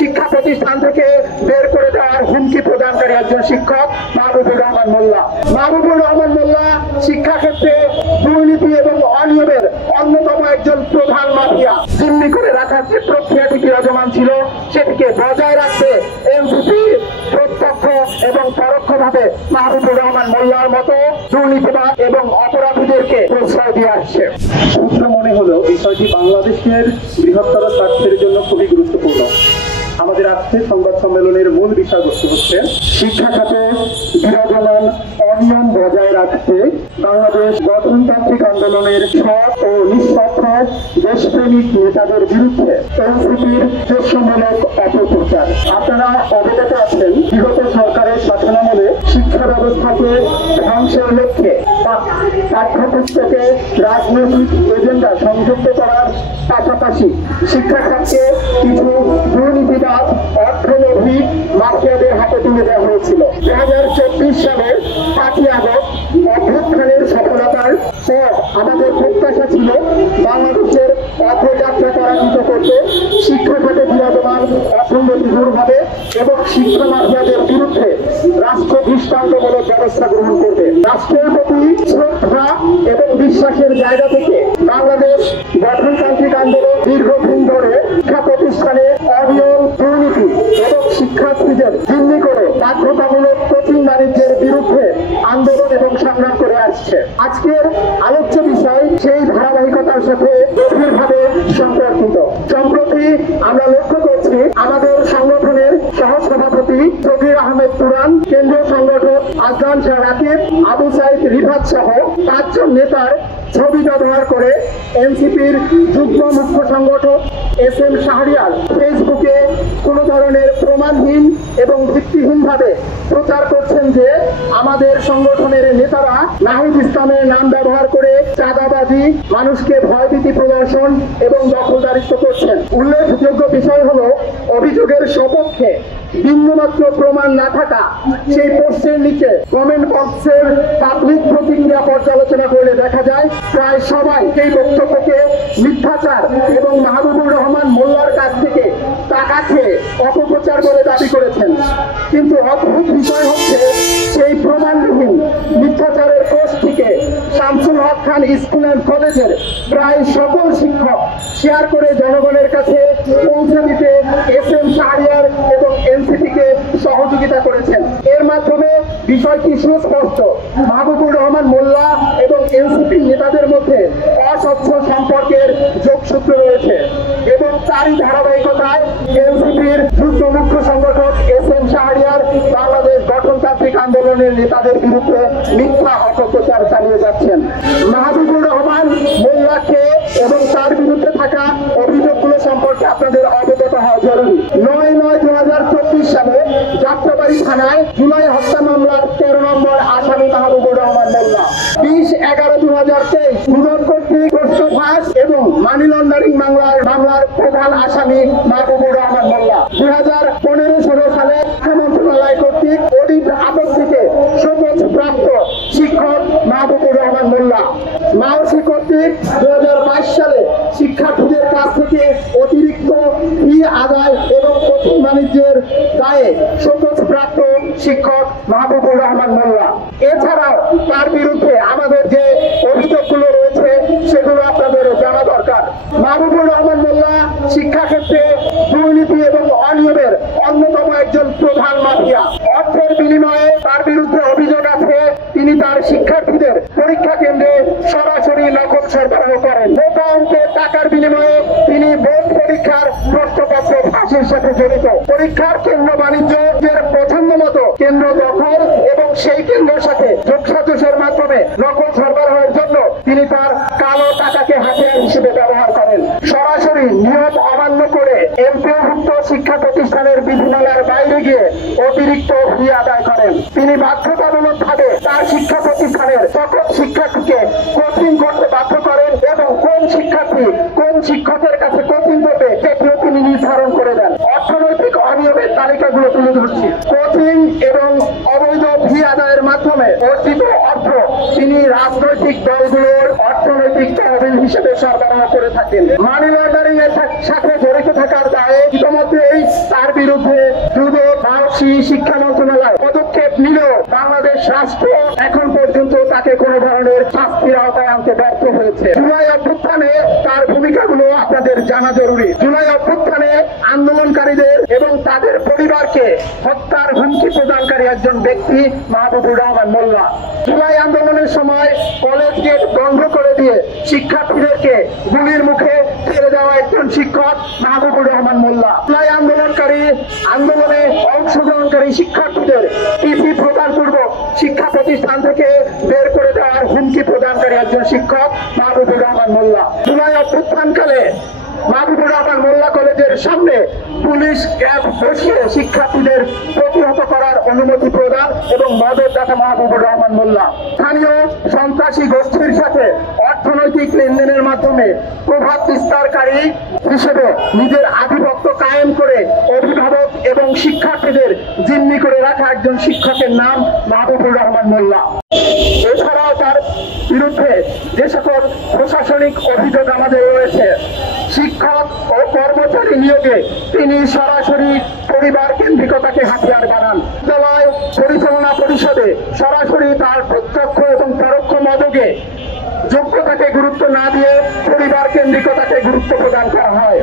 শিক্ষা প্রতিষ্ঠান থেকে বের করে দেওয়ার হুমকি প্রদানকারী একজন শিক্ষক মাহবুবুর রহমান মোল্লা। মাহবুবুর রহমান মোল্লা শিক্ষাক্ষেত্রে দুর্নীতি এবং অনিয়মের অন্যতম একজন প্রধান মাফিয়া। জিম্মি করে রাখার যে প্রক্রিয়াটি বিরাজমান ছিল সেটিকে বজায় রাখতে এনসিপি প্রত্যক্ষ এবং পরোক্ষভাবে মাহবুবুর রহমান মোল্লার মতো দুর্নীতিবাদ এবং অপরাধীদেরকে প্রশ্রয় দিয়ে আসছে। সূত্র মনে হলো বিষয়টি বাংলাদেশের বৃহত্তর স্বার্থের জন্য খুবই গুরুত্বপূর্ণ। আমাদের আজকের সংবাদ সম্মেলনের মূল বিষয়বস্তু হচ্ছে শিক্ষা খাতে বিরাজমান অনিয়ম বজায় রাখতে বাংলাদেশ গঠনতান্ত্রিক আন্দোলনের সৎ ও নিঃস্বার্থ দেশপ্রেমিক নেতাদের বিরুদ্ধে এনসিপির দেশমূলক অপপ্রচার। আপনারা অবগত আছেন, বিগত সরকারের শাসনামলে শিক্ষা ব্যবস্থাকে ধ্বংসের লক্ষ্যে পাঠ্যপুস্তকে রাজনৈতিক এজেন্ডা সংযুক্ত করার পাশাপাশি শিক্ষা খাতকে কিছু দুর্নীতিবাদ অর্থলোভী মাফিয়াদের হাতে তুলে দেওয়া হয়েছিল। 2024 সালের 5ই আগস্ট অভ্যুত্থানের সফলতার পর আমাদের প্রত্যাশা ছিল বাংলাদেশের অগ্রযাত্রা ত্বরান্বিত করতে শিক্ষা খাতে বিরাজমান অসঙ্গতি দূর হবে এবং শিক্ষা মাফিয়াদের বিরুদ্ধে রাষ্ট্র দৃষ্টান্তমূলক ব্যবস্থা গ্রহণ করবে। রাষ্ট্রের প্রতি শ্রদ্ধা এবং বিশ্বাসের জায়গা থেকে বাংলাদেশ গঠনতান্ত্রিক আন্দোলন দীর্ঘদিন ধরে শিক্ষা প্রতিষ্ঠানে অনিয়ম, দুর্নীতি এবং শিক্ষার্থীদের জিম্মি করে বাধ্যতামূলক কোচিং বাণিজ্যের বিরুদ্ধে আন্দোলন এবং সংগ্রাম করে আসছে। আজকের আলোচ্য বিষয় সেই ধারাবাহিকতার সাথে গভীরভাবে সম্পর্কিত। সম্প্রতি আমরা লক্ষ্য করছি আমাদের সংগঠনের সহসভাপতি জকির আহমেদ তুরান, কেন্দ্রীয় সংগঠক আজলান শাহ রাকিব, আবু সাইদ রিফাত সহ 5 জন নেতার ছবি ব্যবহার করে এনসিপির যুগ্ম মুখ্য সংগঠক SM শাহরিয়ার ফেসবুকে কোনো ধরনের প্রমাণহীন এবং ভিত্তিহীনভাবে প্রচার করছেন যে আমাদের সংগঠনের নেতারা নাহিদ ইসলামের নাম ব্যবহার করে চাঁদাবাজি, মানুষকে ভয়ভীতি প্রদর্শন এবং দখলদারিত্ব করছেন। উল্লেখযোগ্য বিষয় হলো অভিযোগের সপক্ষে বিন্দুমাত্র প্রমাণ না থাকা সেই পোস্টের নিচে কমেন্ট বক্সের পাবলিক প্রতিক্রিয়া পর্যালোচনা করলে দেখা যায় প্রায় সবাই সেই বক্তব্যকে মিথ্যাচার এবং মাহবুবুর রহমান মোল্লার কাছ থেকে টাকা খেয়ে অপপ্রচার বলে দাবি করেছেন। কিন্তু অদ্ভুত বিষয় হচ্ছে সেই প্রমাণবিহীন মিথ্যাচারের পোস্টটিকে শামসুল হক খান স্কুল অ্যান্ড কলেজের প্রায় সকল শিক্ষক শেয়ার করে জনগণের কাছে পৌঁছে দিতে SM শাহরিয়ার এবং এনসিপিকে সহযোগিতা করেছেন। এর মাধ্যমে বিষয়টি সুস্পষ্ট, মাহবুবুর রহমান মোল্লা এবং এনসিপি নেতাদের মধ্যে অস্বচ্ছ সম্পর্কের যোগসূত্র রয়েছে এবং তারই ধারাবাহিকতায় এনসিপির যুগ্ম মুখ্য সংগঠক SM শাহরিয়ার বাংলাদেশ গঠনতান্ত্রিক আন্দোলনের নেতাদের বিরুদ্ধে মিথ্যা অপপ্রচার চালিয়ে যাচ্ছেন। মাহবুবুর রহমান মোল্লাকে এবং তার বিরুদ্ধে থাকা অভিযোগগুলো সম্পর্কে আপনাদের অবগত হওয়া জরুরি। 9/9/2024 সালে যাত্রাবাড়ি থানায় জুলাই হত্যা মামলার 13 নম্বর আসামি মাহবুবুর রহমান মোল্লা। 20/11/2023 দুদক কর্তৃক প্রশ্ন ফাঁস এবং মানি লন্ডারিং মামলার প্রধান আসামি মাহবুবুর রহমান মোল্লা। 2015-16 সালে শিক্ষা মন্ত্রণালয় কর্তৃক অডিট আপত্তিতে শোকজ প্রাপ্ত শিক্ষক মাহবুবুর রহমান মোল্লা। মাওসি কর্তৃক 2022 সালে শিক্ষার্থীদের কাছ থেকে অতিরিক্ত ফি আদায় এবং কোচিং বাণিজ্যের দায়ে শোকজ প্রাপ্ত শিক্ষক মাহবুবুর রহমান মোল্লা। এছাড়াও তার বিরুদ্ধে আমাদের যে অভিযোগগুলো রয়েছে সেগুলো আপনাদের জানা দরকার। মাহবুবুর রহমান মোল্লা শিক্ষাক্ষেত্রে দুর্নীতি এবং অনিয়মের অন্যতম একজন প্রধান মাফিয়া। অর্থের বিনিময়ে তার বিরুদ্ধে অভিযোগ আছে তিনি তার শিক্ষার্থীদের পরীক্ষা কেন্দ্রে সরাসরি নকল সরবরাহ করেন। মোটা অঙ্কের টাকার বিনিময়ে তিনি বোর্ড পরীক্ষার প্রশ্নপত্র ফাঁসের সাথে জড়িত। পরীক্ষার কেন্দ্র বাণিজ্যের পছন্দ মতো কেন্দ্র দখল এবং সেই কেন্দ্রের সাথে যোগসাজশের মাধ্যমে নকল সরবরাহের জন্য তিনি তার কালো টাকাকে হাতিয়ার হিসেবে ব্যবহার করেন। সরাসরি নিয়ম অমান্য করে এমপিওভুক্ত শিক্ষা প্রতিষ্ঠানের বিধিমালার বাইরে গিয়ে অতিরিক্ত ফি আদায় করেন। তিনি বাধ্যতামূলকভাবে তার শিক্ষা প্রতিষ্ঠানের সকল শিক্ষার্থীকে কোচিং করতে বাধ্য করেন এবং কোন শিক্ষার্থী কোন শিক্ষকের কাছে কোচিং করবে সেটিও তিনি নির্ধারণ করে দেন। অর্থনৈতিক অনিয়মের তালিকাগুলো তুলে ধরছি। কোচিং এবং অবৈধ ফি আদায়ের মাধ্যমে অর্জিত অর্থ তিনি রাজনৈতিক দলগুলোর অর্থনৈতিক তহবিল হিসেবে সরবরাহ করে থাকেন। মানি লন্ডারিং এর সাথে জড়িত থাকার দায় হয় ইতিমধ্যেই তার বিরুদ্ধে দ্রুত শিক্ষা মন্ত্রণালয় পদক্ষেপ নিলেও বাংলাদেশ রাষ্ট্র এখন পর্যন্ত তাকে কোনো ধরনের শাস্তির আওতায় আনতে ব্যর্থ হয়েছে। জুলাই অভ্যুত্থানে তার ভূমিকাগুলো আপনাদের জানা জরুরি। জুলাই অভ্যুত্থানে আন্দোলনকারীদের এবং তাদের পরিবারকে হত্যার হুমকি প্রদানকারী একজন ব্যক্তি মাহবুবুর রহমান মোল্লা। জুলাই আন্দোলনের সময় কলেজ গেট বন্ধ করে দিয়ে শিক্ষার্থীদেরকে গুলির মুখে ছেড়ে দেওয়া একজন শিক্ষক মাহবুবুর রহমান মোল্লা। জুলাই আন্দোলনে অংশগ্রহণকারী শিক্ষার্থীদের পিসি প্রদানপূর্বক শিক্ষা প্রতিষ্ঠান থেকে বের করে দেওয়ার হুমকি প্রদানকারী একজন শিক্ষক মাহবুবুর রহমান মোল্লা। জুলাই অভ্যুত্থানকালে মাহবুবুর রহমান মোল্লা কলেজের সামনে পুলিশ ক্যাম্প বসিয়ে শিক্ষার্থীদের প্রতিহত করার অনুমতি প্রদান এবং মদতদাতা মাহবুবুর রহমান মোল্লা। স্থানীয় সন্ত্রাসী গোষ্ঠীর সাথে অর্থনৈতিক লেনদেনের মাধ্যমে প্রভাব বিস্তারকারী হিসেবে নিজের আধিপত্য কায়েম করে অভিভাবক এবং শিক্ষার্থীদের জিম্মি করে রাখা একজন শিক্ষকের নাম মাহবুবুর রহমান মোল্লা। এছাড়াও তার বিরুদ্ধে যে সকল প্রশাসনিক অভিযোগ আমাদের রয়েছে, শিক্ষক ও কর্মচারী নিয়োগে তিনি সরাসরি পরিবার কেন্দ্রিকতাকে হাতিয়ার বানান। বিদ্যালয় পরিচালনা পরিষদে সরাসরি তার প্রত্যক্ষ এবং পরোক্ষ মদকে যোগ্যতাকে গুরুত্ব না দিয়ে পরিবার কেন্দ্রিকতাকে গুরুত্ব প্রদান করা হয়।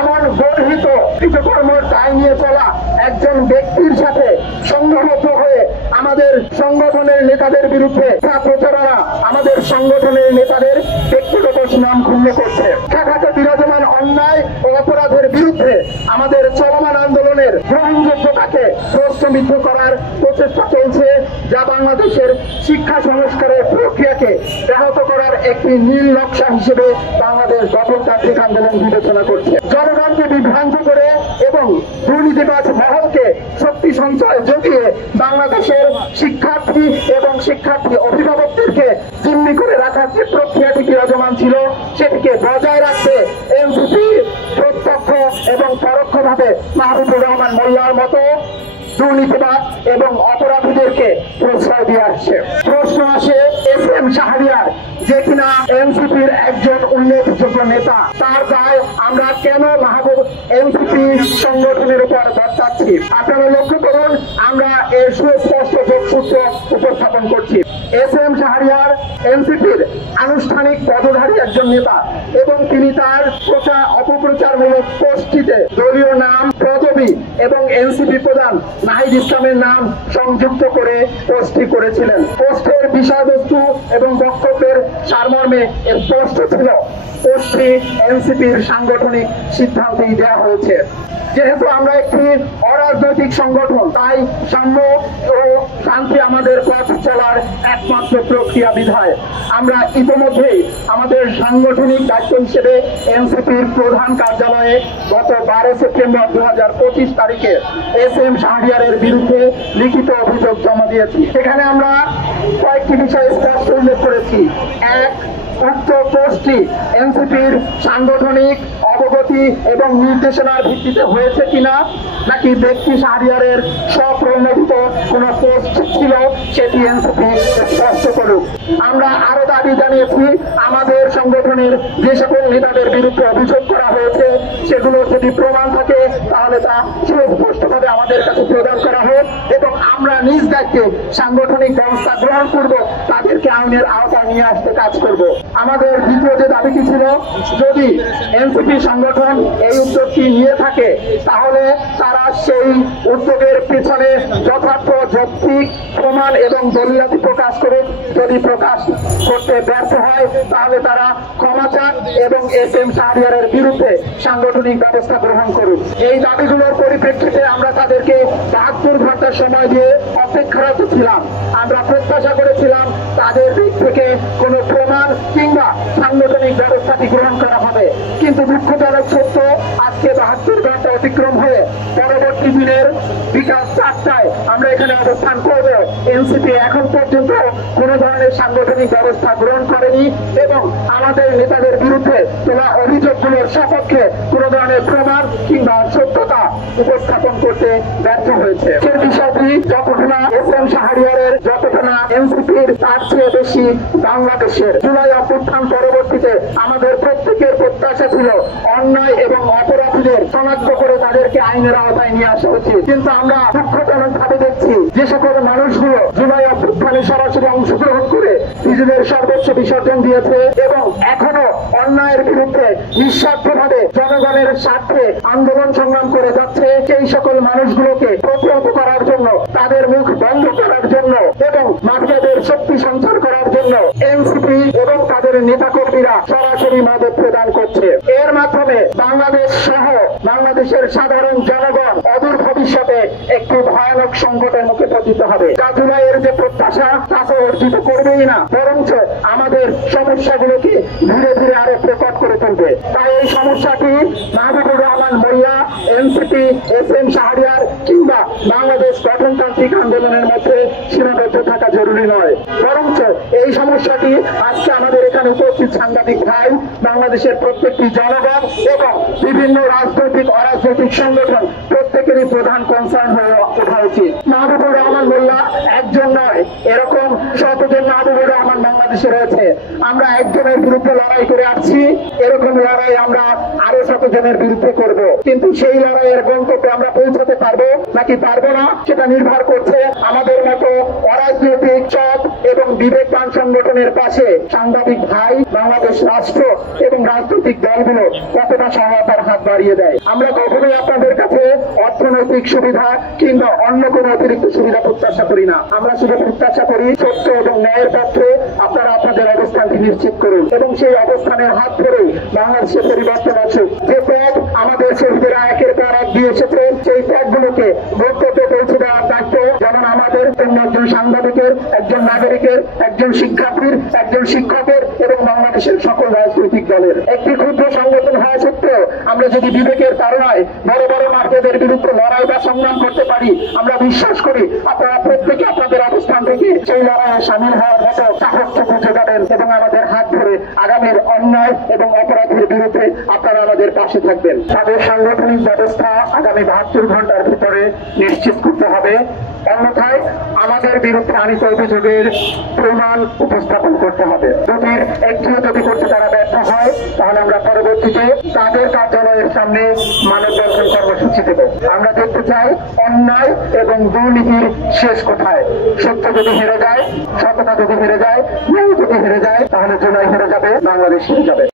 এমন গর্হিত কৃতকর্মের দায় নিয়ে চলা একজন ব্যক্তির সাথে সংঘবদ্ধ হয়ে আমাদের সংগঠনের নেতাদের বিরুদ্ধে প্রচারণা আমাদের সংগঠনের নেতাদের ব্যক্তিগত সুনাম ক্ষুণ্ণ করছে। ঢাকাতে বিরাজমান অন্যায় ও অপরাধের বিরুদ্ধে আমাদের চলমান আন্দোলনের গ্রহণযোগ্যতাকে প্রশ্নবিদ্ধ করার প্রচেষ্টা চলছে, যা বাংলাদেশের শিক্ষা সংস্কারের প্রক্রিয়াকে ব্যাহত করার একটি নীল নকশা হিসেবে বাংলাদেশ গণতান্ত্রিক আন্দোলন বিবেচনা করছে। জনগণকে বিভ্রান্ত করে এবং দুর্নীতিবাজ মহলকে শক্তি সঞ্চয় জুগিয়ে বাংলাদেশের শিক্ষার্থী এবং শিক্ষার্থী অভিভাবকদেরকে জিম্মি করে রাখার যে প্রক্রিয়াটি বিরাজমান ছিল, সেটিকে বজায় রাখতে এনসিপি প্রত্যক্ষ এবং পরোক্ষভাবে মাহবুবুর রহমান মোল্লার মতো দুর্নীতিবাদ এবং অপরাধীদেরকে প্রশ্রয় দিয়ে আসছে। প্রশ্ন আসে এসএম শাহরিয়ার, যে কিনা এনসিপির একজন উল্লেখযোগ্য নেতা, তার দায় আমরা কেন মাহবুব এনসিপি সংগঠনের উপর বর্তাচ্ছি? আপনারা লক্ষ্য করুন, আমরা এর সুস্পষ্ট যোগসূত্র উপস্থাপন করছি। এসএম শাহরিয়ার এনসিপির আনুষ্ঠানিক পদধারী একজন নেতা এবং তিনি তার অপপ্রচারমূলক পোস্টটিতে দলীয় নাম, পদবি এবং এনসিপি প্রধান নাহিদ ইসলামের নাম সংযুক্ত করে পোস্টটি করেছিলেন। পোস্টের বিষয়বস্তু এবং বক্তব্যের সারমর্মে স্পষ্ট ছিল পোস্টটি এনসিপির সাংগঠনিক সিদ্ধান্তেই দেওয়া হয়েছে। যেহেতু আমরা একটি অরাজনৈতিক সংগঠন, তাই সাম্য ও শান্তি আমাদের পথ চলার একমাত্র প্রক্রিয়া বিধায় আমরা ইতিমধ্যেই আমাদের সাংগঠনিক দায়িত্ব হিসেবে এনসিপির প্রধান কার্যালয়ে গত 12 সেপ্টেম্বর 2025 তারিখে এসএম শাহরিয়ারের বিরুদ্ধে লিখিত অভিযোগ জমা দিয়েছি। সেখানে আমরা কয়েকটি বিষয় স্পষ্ট উল্লেখ করেছি। এক, উক্ত পোস্টটি এনসিপির সাংগঠনিক অবগতি এবং নির্দেশনার ভিত্তিতে হয়েছে কিনা, নাকি ব্যক্তি শাহরিয়ারের স্বপ্রণোদিত কোন পোস্ট ছিল, সেটি এনসিপি স্পষ্ট করুক। আমরা আরো দাবি জানিয়েছি, আমাদের সংগঠনের যে সকল নেতাদের বিরুদ্ধে অভিযোগ করা হয়েছে সেগুলো যদি প্রমাণ থাকে তাহলে তা সুস্পষ্টভাবে আমাদের কাছে প্রদান করা হোক এবং আমরা নিজ দায়িত্বে সাংগঠনিক ব্যবস্থা গ্রহণ করব, তাদেরকে আইনের আওতায় নিয়ে আসতে কাজ করব। আমাদের দ্বিতীয় যে দাবিটি ছিল, যদি এনসিপি সংগঠন এই উদ্যোগটি নিয়ে থাকে তাহলে তারা সেই উদ্যোগের পেছনে যথার্থ যৌক্তিক প্রমাণ এবং দলিলাতি প্রকাশ করুক। যদি প্রকাশ করতে ব্যর্থ হয় তাহলে তারা ক্ষমা চান এবং এসএম শাহরিয়ারের বিরুদ্ধে সাংগঠনিক ব্যবস্থা গ্রহণ করুন। এই দাবিগুলোর পরিপ্রেক্ষিতে আমরা তাদেরকে 72 ঘন্টা সময় দিয়ে অপেক্ষারত ছিলাম। আমরা প্রত্যাশা করেছিলাম তাদের দিক থেকে কোনো প্রমাণ কিংবা সাংগঠনিক ব্যবস্থাটি গ্রহণ করা হবে, কিন্তু দুঃখজনক সত্য, আজকে 72 ঘন্টা অতিক্রম হয়ে পরবর্তী দিনের বিকাল 4টায় আমরা এখানে অবস্থান করব। এনসিপি এখন পর্যন্ত কোনো ধরনের সাংগঠনিক ব্যবস্থা গ্রহণ করেনি এবং আমাদের নেতাদের বিরুদ্ধে তোলা অভিযোগগুলোর সপক্ষে কোনো ধরনের প্রমাণ কিংবা সত্যতা উপস্থাপন করতে ব্যর্থ হয়েছে। এই বিষয়টি যতক্ষণ এসএম শাহরিয়ারের, যতক্ষণ এনসিপির, তার চেয়ে বেশি বাংলাদেশের। জুলাই অভ্যুত্থান পরবর্তীতে আমাদের প্রত্যেকের প্রত্যাশা ছিল অন্যায় এবং অপরাধীদের অপরাধীদের শনাক্ত করে তাদেরকে আইনের আওতায় নিয়ে আসা উচিত। কিন্তু আমরা দুঃখজনক ভাবে দেখছি যে সকল মানুষগুলো জুলাই অভ্যুত্থানে সরাসরি অংশগ্রহণ করে নিজেদের সর্বোচ্চ বিসর্জন দিয়েছে এবং এখনো অন্যায়ের বিরুদ্ধে নিঃস্বার্থভাবে জনগণের স্বার্থে আন্দোলন সংগ্রাম করে যাচ্ছে, সেই সকল মানুষগুলোকে প্রতিহত করার জন্য, তাদের মুখ বন্ধ করার জন্য এবং মাফিয়াদের শক্তি সঞ্চার করার জন্য এনসিপি এবং তাদের নেতাকর্মীরা সরাসরি মদত প্রদান করছে। এর মাধ্যমে বাংলাদেশ সহ বাংলাদেশের সাধারণ জনগণ অদূর ভবিষ্যতে একটি ভয়ানক সংকটের মুখে পতিত হবে, যা জুলাইয়ের যে প্রত্যাশা তাকে অর্জিত করবেই না, বরঞ্চ আমাদের সমস্যাগুলোকে ধীরে ধীরে আরো প্রকট করে তুলবে। তাই এই সমস্যাটি মাহবুবুর রহমান মোল্লা, এনসিপি, এস.এম. শাহরিয়ার কিংবা বাংলাদেশ গঠনতান্ত্রিক আন্দোলনের মধ্যে সীমাবদ্ধ থাকা জরুরি নয়, বরঞ্চ এই সমস্যাটি আজকে আমাদের এখানে উপস্থিত সাংবাদিক ভাই, বাংলাদেশের প্রত্যেকটি জনগণ এবং বিভিন্ন রাজনৈতিক অরাজনৈতিক সংগঠন প্রত্যেকেরই প্রধান কনসার্ন হয়ে ওঠা উচিত। মাহবুবুর রহমান মোল্লা একজন নয়, এরকম শতজন মাহবুবুর রহমান বাংলাদেশে রয়েছে। আমরা একজনের বিরুদ্ধে লড়াই করে আসছি, এরকম লড়াই আমরা আরো শতজনের বিরুদ্ধে করব, কিন্তু সেই লড়াইয়ের গন্তব্যে আমরা পৌঁছাতে পারবো নাকি পারবো না সেটা নির্ভর করছে আমাদের মতো অরাজনৈতিক সৎ এবং বিবেকবান সংগঠনের পাশে সাংবাদিক ভাই, বাংলাদেশ রাষ্ট্র এবং রাজনৈতিক দলগুলো কতটা সহায়তার হাত বাড়িয়ে দেয়। আমরা কখনোই আপনাদের কাছে অর্থনৈতিক সুবিধা কিংবা অন্য কোনো অতিরিক্ত সুবিধা প্রত্যাশা করি না। আমরা শুধু প্রত্যাশা করি সত্য এবং ন্যায়ের পক্ষে আপনারা আপনাদের অবস্থানকে নিশ্চিত করুন এবং সেই অবস্থানের হাত ধরেই বাংলাদেশে পরিবর্তন আসুক। যে ত্যাগ আমাদের শহীদেরা একের পর এক দিয়ে এসেছে, সেই ত্যাগগুলোকে গন্তব্যে পৌঁছে দেওয়ার দায়িত্ব যেমন আমাদের, তেমনি একজন সাংবাদিকের, একজন নাগরিকের, একজন শিক্ষার্থীর, একজন শিক্ষকের এবং বাংলাদেশের সকল রাজনৈতিক দলের। একটি ক্ষুদ্র সংগঠন হওয়া সত্ত্বেও আমরা যদি বিবেকের তাড়নায় বড় বড় মাফিয়াদের বিরুদ্ধে লড়াই বা সংগ্রাম করতে পারি, আমরা বিশ্বাস করি আপনারা প্রত্যেকে আপনাদের অবস্থান থেকে সেই লড়াইয়ে সামিল হওয়ার মতো সাহসটুকু বুঝে যাবেন এবং আমাদের হাত ধরে আগামীর অন্যায় এবং অপরাধের বিরুদ্ধে আপনারা আমাদের পাশে থাকবেন। তাদের সাংগঠনিক ব্যবস্থা আগামী 72 ঘন্টার ভিতরে নিশ্চিত করতে হবে, অন্যথায় আমাদের বিরুদ্ধে আনিত অভিযোগের প্রমাণ উপস্থাপন করতে হবে। দুটির একটিও যদি করতে তারা ব্যর্থ হয়, তাহলে আমরা পরবর্তীতে তাদের কার্যালয়ের সামনে মানববন্ধন কর্মসূচি দেব। আমরা দেখতে চাই অন্যায় এবং দুর্নীতির শেষ কোথায়। সত্য যদি হেরে যায়, সততা যদি হেরে যায়, ন্যায় যদি হেরে যায়, তাহলে জুলাই হেরে যাবে, বাংলাদেশ হেরে যাবে।